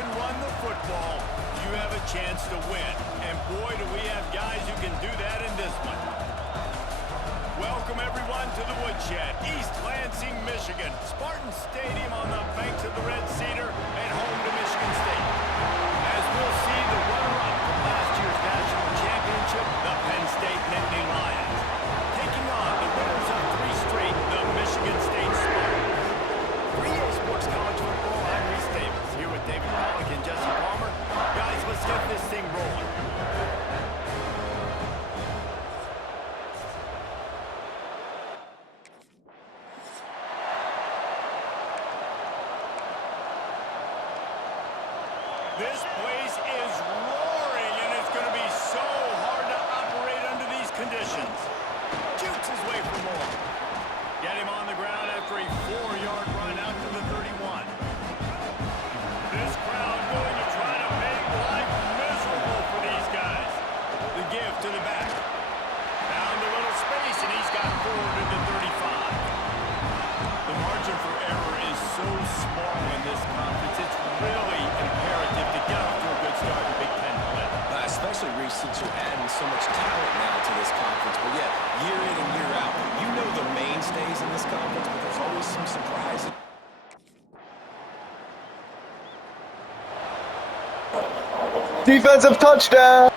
can run the football, you have a chance to win. And boy, do we have guys who can do that in this one. Welcome, everyone, to the Woodshed, East Lansing, Michigan. Spartan Stadium on the banks of the Red Cedar and home to Michigan State. As we'll see, the runner-up from last year's national championship, the Penn State Nittany Lions, taking on the winners of 3 straight, the Michigan State Spartans. For EA Sports College Football, I'm Reese Davis, here with David Pollock and Jesse Palmer. Guys, let's get this thing rolling. This place is roaring, and it's going to be so hard to operate under these conditions. Shoots his way for more. Get him on the ground after a 4-yard run out to the 31. This crowd going to try to make life miserable for these guys. The give to the back. Found a little space, and he's got forward to the 35. The margin for error is so small in this conference. It's really imperative to get off to a good start in Big Ten play. Especially, Reese, since you're adding so much talent now to this conference. But yeah, year in and year out, you know the mainstays in this conference, but there's always some surprises. Defensive touchdown!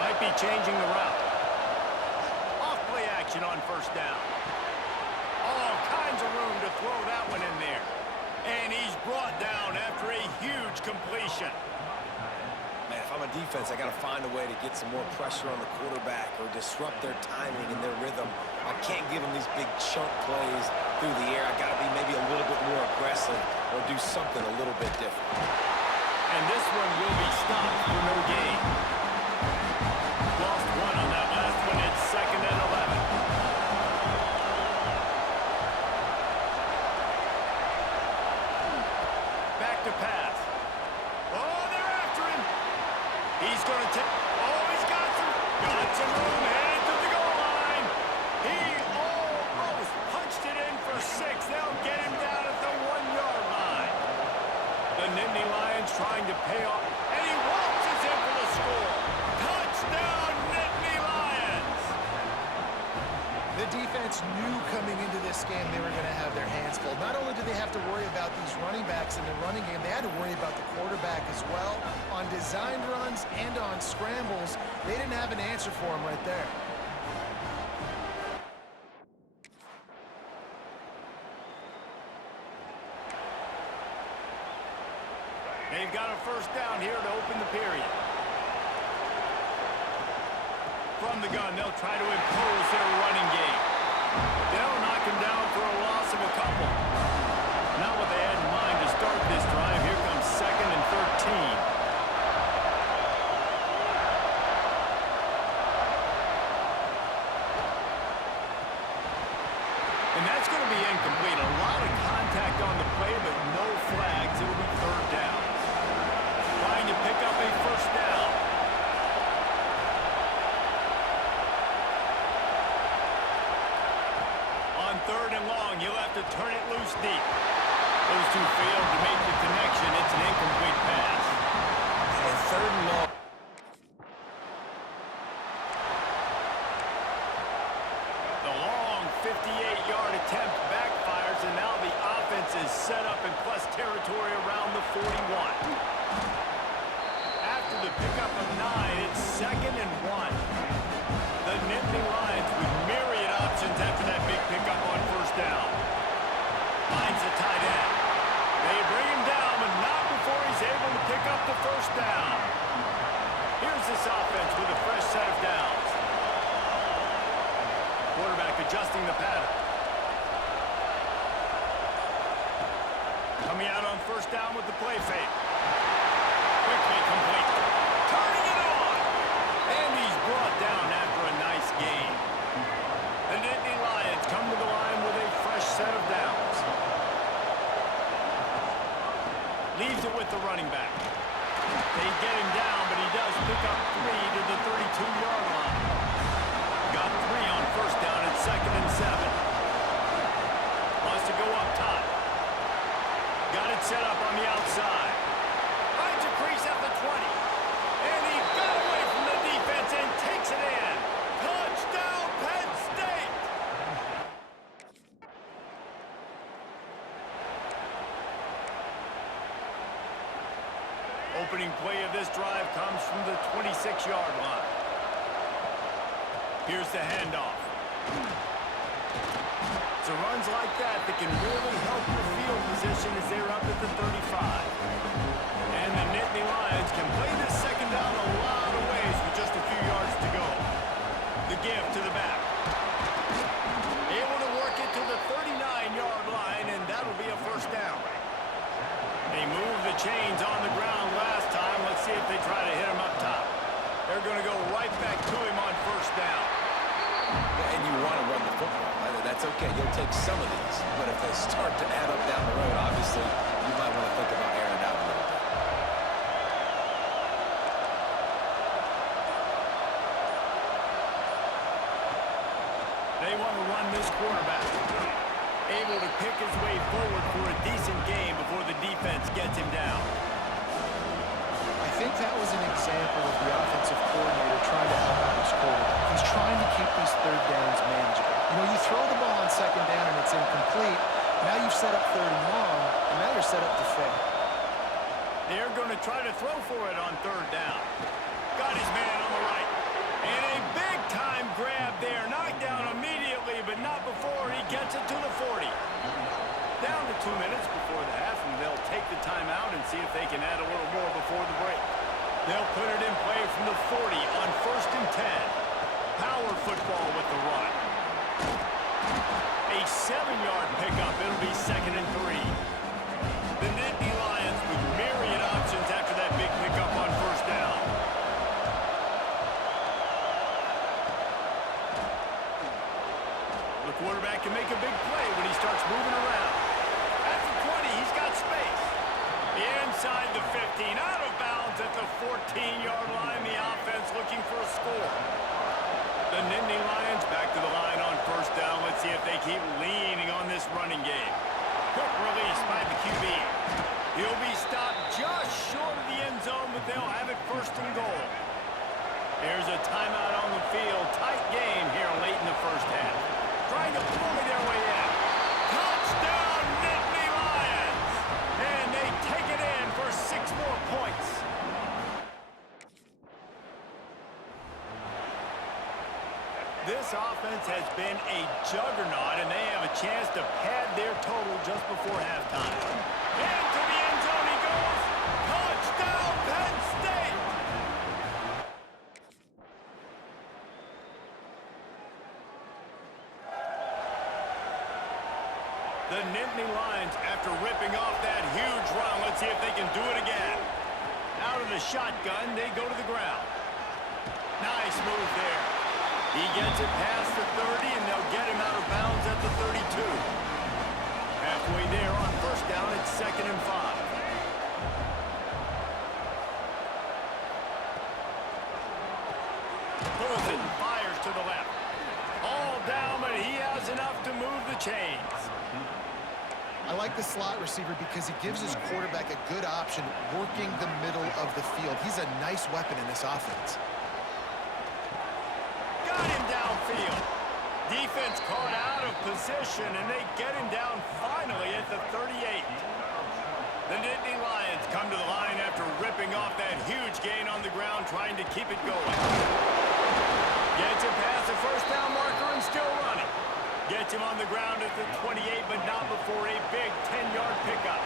Might be changing the route. Off-play action on first down. All kinds of room to throw that one in there. And he's brought down after a huge completion. Man, if I'm a defense, I got to find a way to get some more pressure on the quarterback or disrupt their timing and their rhythm. I can't give them these big chunk plays through the air. I got to be maybe a little bit more aggressive or do something a little bit different. And this one will be stopped for no gain. Lost one on that last one. It's 2nd and 11. To pass. Oh, they're after him. He's going to take. Oh, he's got some room headed to the goal line. He almost punched it in for 6. They'll get him down at the 1-yard line. The Nittany Lions trying to pay off, and he waltzes in for the score. Touchdown, Nittany Lions. The defense knew coming into this game they were going to have their hands full. Not only did they have to worry about these running backs in the running game, they had to worry about the quarterback as well. On design runs and on scrambles, they didn't have an answer for him right there. They've got a first down here to open the period. From the gun, they'll try to impose their running game. They'll knock him down for a loss of a couple. Not what they had in mind to start this drive. Here comes 2nd and 13. And that's going to be incomplete. A lot of contact on the play, but no flags. It'll be 3rd down. Trying to pick up a first down. On 3rd and long, you'll have to turn it loose deep. Those two failed to make the connection. It's an incomplete pass. And 3rd and long. The long 58-yard attempt backfires, and now the offense is set up in plus territory around the 41. After the pickup of 9, it's 2nd and 1. The Nittany Lions with myriad options after that big pickup on first down. Finds the tight end. They bring him down, but not before he's able to pick up the first down. Here's this offense with a fresh set of downs. Quarterback adjusting the pattern. Coming out on first down with the play fake. Quickly complete. Turning it on. And he's brought down after a nice game. The Nittany Lions come to the line with a fresh set of downs. Leaves it with the running back. They get him down, but he does pick up 3 to the 32-yard line. Got 3 on first down at 2nd and 7. Wants to go up top. this drive comes from the 26-yard line. Here's the handoff. It's a runs like that that can really help your field position as they're up at the 35. And the Nittany Lions can play this second down a lot of ways with just a few yards to go. The give to the back. Able to work it to the 39-yard line, and that'll be a first down. They moved the chains on the ground last time. Let's see if they try to hit him up top. They're going to go right back to him on first down. And you want to run the football. That's okay. You'll take some of these. But if they start to add up down the road, obviously, you might want to think about airing it out a little bit. They want to run this quarterback. Able to pick his way forward for a decent game before the defense gets him down. I think that was an example of the offensive coordinator trying to help out his quarterback. He's trying to keep these third downs manageable. You know, you throw the ball on second down and it's incomplete. Now you've set up third and long, and now you're set up to fail. They're going to try to throw for it on third down. Got his man on the right. And a big-time grab there. Knocked down immediately, but not before he gets it to the 40. Down to 2 minutes before the half, and they'll take the timeout and see if they can add a little more before the break. They'll put it in play from the 40 on first and 10. Power football with the run. A 7-yard pickup. It'll be second and 3. The Nittany Lions with myriad options after that big pickup on first down. The quarterback can make a big play when he starts moving around. At the 20, he's got space. Inside the 15, out of bounds at the 14-yard line. The offense looking for a score. The Nittany Lions back to the line on first down. Let's see if they keep leaning on this running game. Quick release by the QB. He'll be stopped just short of the end zone, but they'll have it first and goal. There's a timeout on the field. Tight game here late in the first half. Trying to bully their way in. Touchdown, Nittany Lions! And they take it in for 6 more points. This offense has been a juggernaut, and they have a chance to pad their total just before halftime. Into the end zone he goes. Touchdown, Penn State! The Nittany Lions, after ripping off that huge run, let's see if they can do it again. Out of the shotgun, they go to the ground. Nice move there. He gets it past the 30, and they'll get him out of bounds at the 32. Halfway there on first down, it's second and 5. Wilson fires to the left. All down, but he has enough to move the chains. I like the slot receiver because he gives his quarterback a good option working the middle of the field. He's a nice weapon in this offense. Got him downfield. Defense caught out of position, and they get him down finally at the 38. The Nittany Lions come to the line after ripping off that huge gain on the ground, trying to keep it going. Gets it past the first down marker and still running. Gets him on the ground at the 28, but not before a big 10-yard pickup.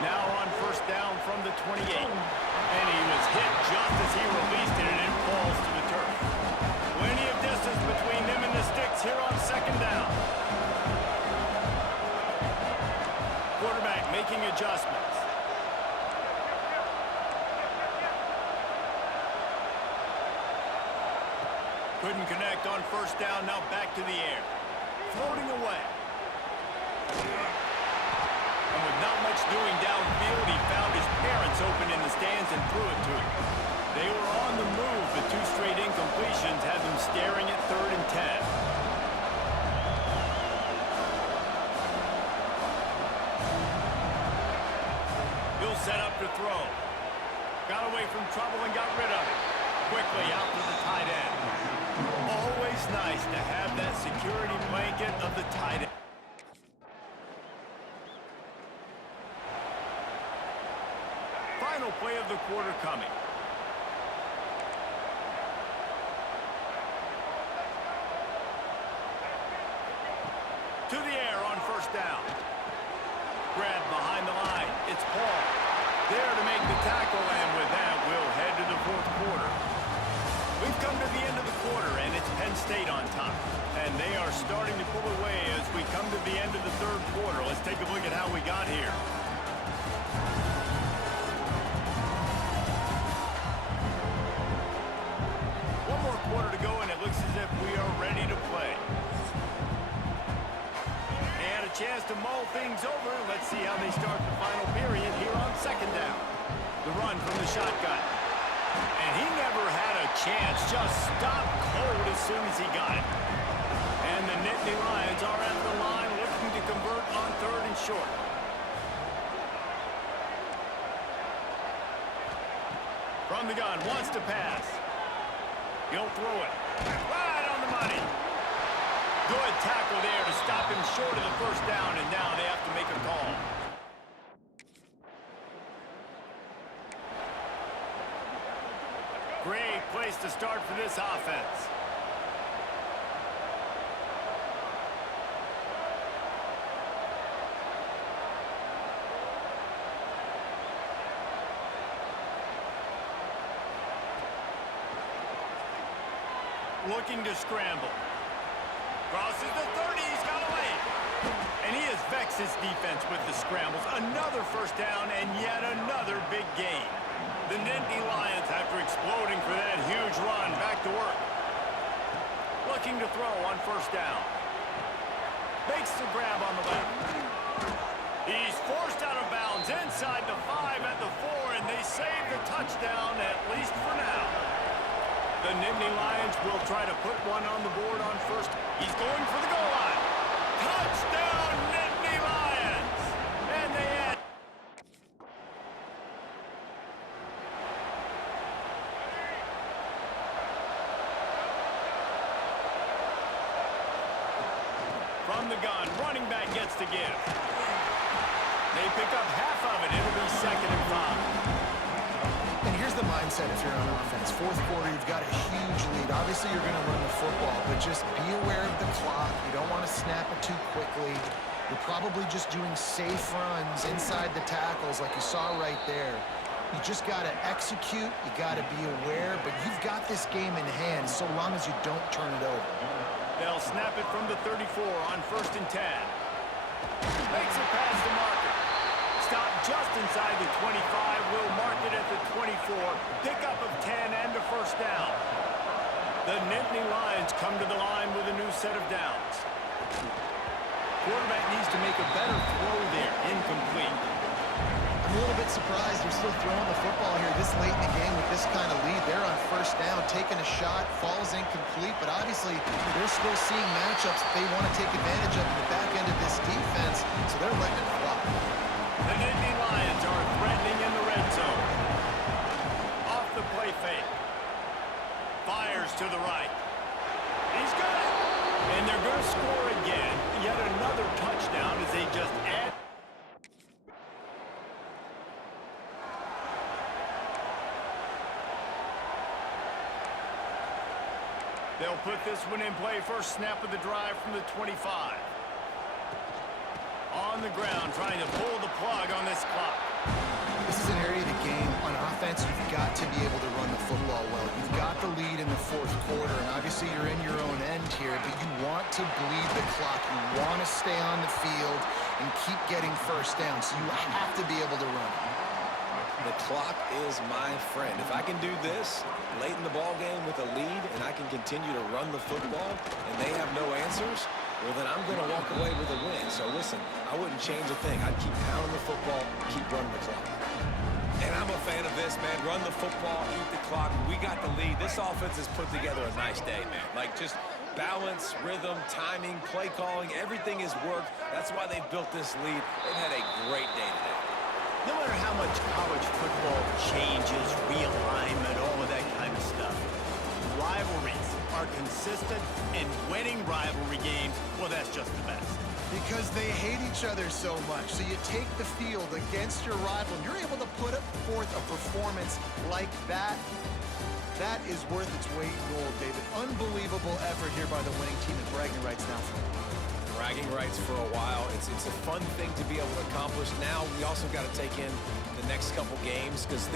Now on first down from the 28. And he was hit just as he released it, and it falls to the turf. Plenty of distance between them and the sticks here on second down. Quarterback making adjustments. Couldn't connect on first down, now back to the air. Floating away. And with not much doing downfield, he found his parents open in the stands and threw it to him. They were on the move, but 2 straight incompletions had them staring at third and 10. He'll set up to throw. Got away from trouble and got rid of it. Quickly out to the tight end. Always nice to have that security blanket of the tight end. Final play of the quarter coming. To the air on first down. Grab behind the line. It's Paul. There to make the tackle, and with that, we'll head to the fourth quarter. We've come to the end of the quarter, and it's Penn State on top. And they are starting to pull away as we come to the end of the third quarter. Let's take a look at how we got here. One more quarter to go, and it looks as if we are ready to play. And a chance to mull things over. Let's see how they start the final period here on second down. The run from the shotgun. And he never had a chance, just stopped cold as soon as he got it. And the Nittany Lions are at the line looking to convert on third and short. From the gun, wants to pass. He'll throw it. Right on the money. Good tackle there to stop him short of the first down, and now they have to make a call. Great place to start for this offense. Looking to scramble. Crosses the 30, he's got away. And he has vexed his defense with the scrambles. Another first down and yet another big gain. The Nittany Lions, after exploding for that huge run, back to work. Looking to throw on first down. Makes the grab on the left. He's forced out of bounds inside the 5 at the 4, and they save the touchdown, at least for now. The Nittany Lions will try to put one on the board on first. He's going for the goal line. Touchdown, Nittany Lions! And they add. From the gun, running back gets to give. They pick up half of it. It'll be 2nd and 5. And here's the mindset if you're on offense. Fourth quarter, you've got a huge lead. Obviously, you're going to run the football, but just be aware of the clock. You don't want to snap it too quickly. You're probably just doing safe runs inside the tackles like you saw right there. You just got to execute. You got to be aware, but you've got this game in hand so long as you don't turn it over. They'll snap it from the 34 on 1st and 10. Makes it past the marker. Stop just inside the 25. Will mark it at the 24. Pickup of 10 and a first down. The Nittany Lions come to the line with a new set of downs. Quarterback needs to make a better throw there. Incomplete. I'm a little bit surprised they're still throwing the football here this late in the game with this kind of lead. They're on first down, taking a shot, falls incomplete, but obviously they're still seeing matchups that they want to take advantage of in the back end of this defense, so they're letting it fly. The Nittany Lions are threatening in the red zone. Off the play fake. Fires to the right. He's got it. And they're going to score again. Yet another touchdown as they just add. They'll put this one in play. First snap of the drive from the 25. On the ground, trying to pull the plug on this clock. This is an area of the game on offense you've got to be able to run the football well. You've got the lead in the fourth quarter, and obviously you're in your own end here, but you want to bleed the clock. You want to stay on the field and keep getting first down, so you have to be able to run it. The clock is my friend. If I can do this late in the ball game with a lead and I can continue to run the football and they have no answers, well, then I'm going to walk away with a win. So listen, I wouldn't change a thing. I'd keep pounding the football, keep running the clock. And I'm a fan of this, man. Run the football, eat the clock. We got the lead. This offense has put together a nice day, man. Like, just balance, rhythm, timing, play calling, everything has worked. That's why they've built this lead. They've had a great day today. No matter how much college football changes, realignment, all of that kind of stuff, rivalries are consistent, and winning rivalry games, well, that's just the best. Because they hate each other so much. So you take the field against your rival, and you're able to put forth a performance like that. That is worth its weight in gold, David. Unbelievable effort here by the winning team, and bragging rights now for them. Bragging rights for a while. It's a fun thing to be able to accomplish. Now we also got to take in the next couple games because